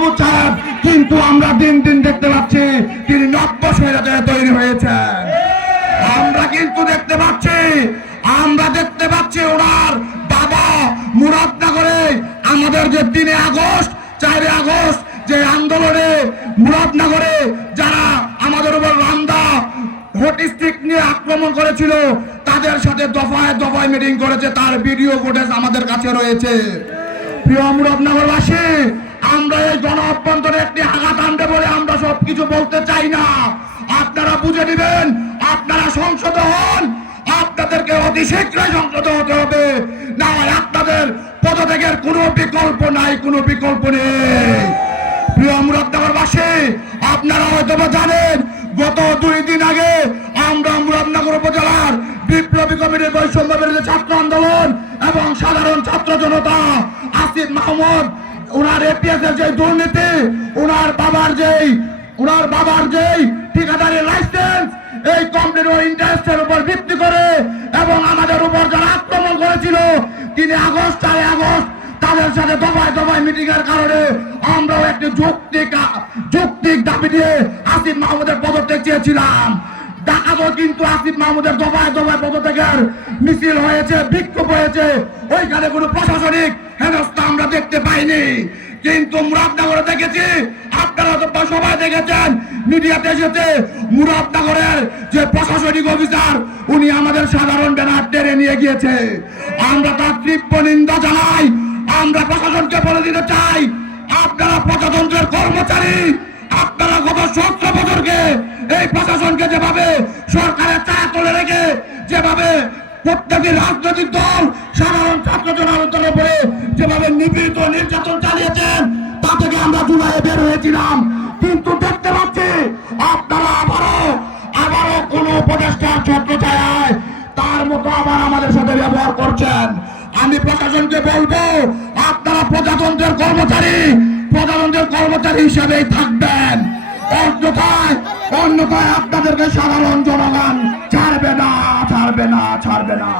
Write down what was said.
মাহমুদ সাহেব, কিন্তু আমরা দিন দিন দেখতে পাচ্ছি তিনি নব্য স্বৈরাচারে তৈরি হয়েছেন। আমরা কিন্তু দেখতে পাচ্ছি ওনার বাবা মুরাদনগরে আমাদের যে 3 আগস্ট 4 আগস্ট যে আন্দোলনে মুরাদনগরে যারা আমাদের উপর রামদা হটস্টিক নিয়ে আক্রমণ করেছিল তাদের সাথে দফায় দফায় মিটিং করেছে, তার ভিডিও ফুটেজ আমাদের কাছে রয়েছে। প্রিয় মুরাদনগরবাসী, আমরা এই গণ অভ্যন্তরে একটি আঘাত আনতে বলে আমরা সবকিছু বলতে চাই না। আপনারা বুঝে নেবেন, আপনারা সংসদ হন, আপনাদেরকে অতি শীঘ্রই সংসদ হতে হবে, না হয় আপনাদের পদত্যাগের কোনো বিকল্প নাই, কোনো বিকল্প নেই। প্রিয় মুরাদনগরবাসী, আপনারা হয়তো জানেন গত 2 দিন আগে আমরা মুরাদনগর উপজেলার বিপ্লবী কমিটির বৈষম্য বিরোধী ছাত্র আন্দোলন এবং সাধারণ ছাত্র জনতা আসিফ মাহমুদ ওনার এপিএস এর যে দুর্নীতি, ওনার বাবার যেই ঠিকাদারি লাইসেন্স, এই কোম্পানির ইন্টারেস্টের উপর ভিত্তি করে এবং আমাদের উপর যারা আক্রমণ করেছিল 3 আগস্ট 4 আগস্ট তাদের সাথে দফায় দফায় মিটিং এর কারণে আমরাও একটি যৌক্তিক দাবি দিয়ে আসিফ মাহমুদের পদত্যাগ চেয়েছিলাম। ঢাকাতেও কিন্তু আসিফ মাহমুদের দফায় দফায় পদত্যাগের মিছিল হয়েছে, বিক্ষোভ হয়েছে, ওইখানে কোনো প্রশাসনিক হেনস্থা আমরা দেখতে পাইনি। কিন্তু মুরাদনগরে দেখেছি, আপনারা তো সবাই দেখেছেন, মিডিয়াতে এসেছে, মুরাদনগরের যে প্রশাসনিক অফিসার উনি আমাদের সাধারণ ব্যানার টেনে নিয়ে গিয়েছে। আমরা তার তীব্র নিন্দা জানাই। আমরা প্রশাসনকে বলে দিতে চাই, আপনারা প্রজাতন্ত্রের কর্মচারী, আপনারা গত 17 বছরকে এই প্রশাসনকে যেভাবে সরকারের ছায়া তলে রেখে যেভাবে প্রত্যেকটি রাজনৈতিক দল সাধারণ ছাত্র জনতার উপরে যেভাবে নিপীড়িত নির্যাতন চালিয়েছেন তা থেকে আমরা জুলাইয়ে বের হয়েছিলাম। কিন্তু দেখতে পাচ্ছি আপনারা আবারও কোন উপদেষ্টার ছত্র ছায়ায় তার মতো আবার আমাদের সাথে ব্যবহার করছেন। আমি প্রশাসনকে বলবো, আপনারা প্রজাতন্ত্রের কর্মচারী হিসেবেই থাকবেন, অন্যথায় আপনাদেরকে সাধারণ জনগণ ছাড়বে না।